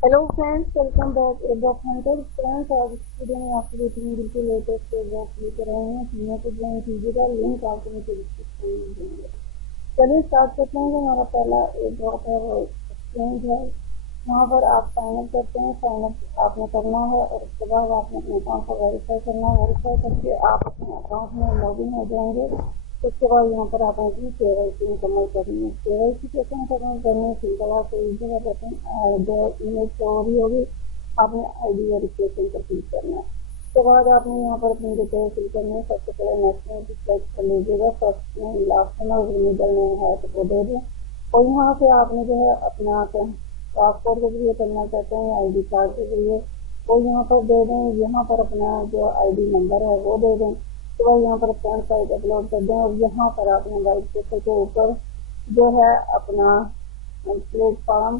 Hello friends, welcome back AirdropHunters। Friends, आज इस video में आपको देखेंगे बिल्कुल लेटेस्ट एयरड्रॉप लेकर आए हैं। चीज़ों को ज्वाइन कीजिएगा, लिंक आपको नीचे डिस्क्रिप्शन में देंगे। चलिए स्टार्ट करते हैं। जो हमारा पहला एयरड्रॉप है वो एक्सचेंज है। वहाँ पर आप साइनअप करते हैं। साइनअप आपने करना है और उसके बाद आपने अपने अकाउंट को वेरीफाई करना है। वेरीफाई करके आप अपने अकाउंट में लॉगिन हो जाएंगे। उसके बाद यहाँ पर आप अपनी KYC मुकम्मल करनी है। KYC कैसे मुकम्मल करनी है? सिंपल आपको इस जगह पर इमेज शो हो रही होगी, आपने ID वेरिफिकेशन पर क्लिक करना है। उसके बाद आपने यहाँ पर अपनी डिटेल फिल करनी है। सबसे पहले नेशनल सिलेक्ट कर लीजिएगा, फर्स्ट नेम, लास्ट नेम, अगर मिडल नेम है तो वो दे दें। और यहाँ से आपने जो है अपना पासपोर्ट के जरिए करना चाहते हैं या ID कार्ड के जरिए वो यहाँ पर दे दें। यहाँ पर अपना जो ID नंबर है वो दे दें। तो वह यहाँ पर फ्रंट साइड अपलोड कर दें और यहाँ पर आपने वाइट पेपर के ऊपर जो है अपना प्लेटफॉर्म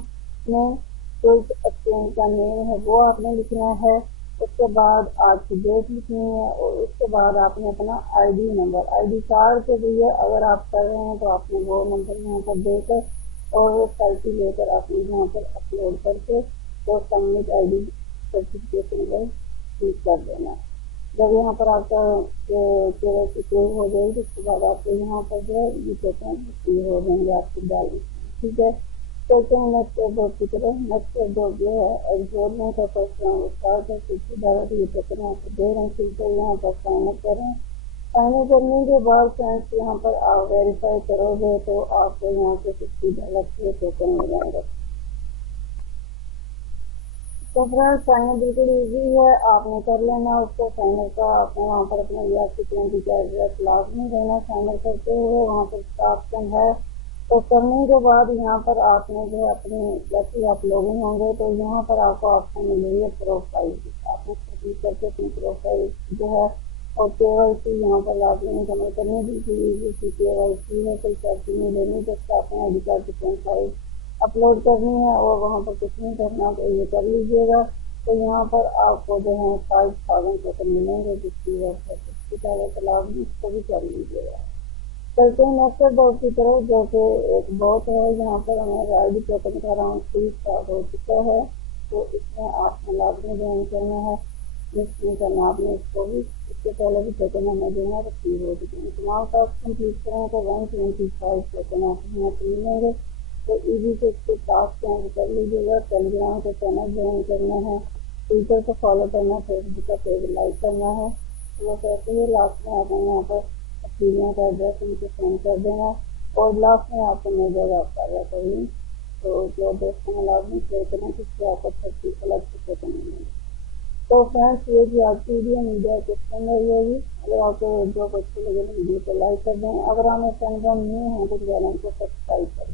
में जो एक्सचेंज का नेम है वो आपने लिखना है। उसके बाद आज की डेट लिखनी है और उसके बाद आपने अपना ID नंबर, ID कार्ड के लिए अगर आप कर रहे हैं तो आपने वो नंबर यहाँ पर देकर और सेल्फी लेकर आपने यहाँ पर अपलोड करके तो सबमिट ID सर्टिफिकेशन पर क्लिक कर देना। जब यहाँ पर आपका KYC क्लोज हो जाएगी उसके बाद आपको यहाँ पर जो है ये टोकन रिसीव हो जाएंगे आपके बैलेंस। ठीक है, चलते हैं नेक्स्ट एयरड्रॉप की तरफ। नेक्स्ट एयरड्रॉप जो है एग्जॉर्मेंट का फर्स्ट राउंड स्टार्ट है। $50 ये टोकन आपको दे रहे हैं। फिर यहाँ पर साइनअप करें। साइनअप करने के बाद फ्रेंड्स यहाँ पर आप वेरीफाई करोगे तो आपको यहाँ से $50 के टोकन मिल जाएंगे। तो फ्रेंड्स साइनअप बिल्कुल इजी है, आपने कर लेना उसको। साइनअप का आपने वहाँ पर अपना ERC20 का एड्रेस लाजमी देना साइनअप करते हुए। वहाँ पर ऑप्शन है तो करने के बाद यहाँ पर आपने जो है अपनी जैसे आप लॉगिन होंगे तो यहाँ पर आपको ऑप्शन मिलेगी प्रोफाइल। आपने क्लिक करके अपनी प्रोफाइल जो है और KYC यहाँ पर लाजमी जमा करनी। बिल्कुल इजी KYC है, कोई चार्ज नहीं लेनी। जस्ट आपने ID कार्ड की फ्रंट साइड अपलोड करनी है और वहाँ पर कुछ नहीं करना तो ये कर लीजिएगा। तो यहाँ पर आपको जो है 5000 टोकन मिलेंगे जिसकी वजह से $50 भी इसको भी कर लीजिएगा। चलते हैं नेक्स्ट एयरड्रॉप की तरफ जो कि एक बॉट है। यहाँ पर हमारा ID टोकन का राउंड 3 स्टार्ट हो चुका है। तो इसमें आपने लाजमी ज्वाइन करना है, नहीं करना आपने इसको भी। इससे पहले भी टोकन हमें जो है रिसीव हो चुके हैं। तमाम टास्क कंप्लीट करें तो 125 टोकन आपको यहाँ पर मिलेंगे। तो इजी से इसके टास्क यहाँ कर लीजिएगा। टेलीग्राम का चैनल ज्वाइन करना है, ट्विटर को फॉलो करना है, फेसबुक का पेज लाइक करना है। तो बस ऐसे ही लास्ट में आपने यहाँ पर चीज़ों का एड्रेस उनको सेंड कर देना और लास्ट में आपको मिल जाएगा आपका रेकॉर्डिंग। तो जो दोस्तों में लाजमी शेयर करना जिससे आपको 30 अलग से टोकन मिलेंगे। तो फ्रेंड्स ये भी आज की वीडियो मीडिया क्वेश्चन रही होगी। अगर आपको जो अच्छे लगे वीडियो को लाइक कर दें। अगर हमें चैनल न्यू हैं तो चैनल को सब्सक्राइब करें।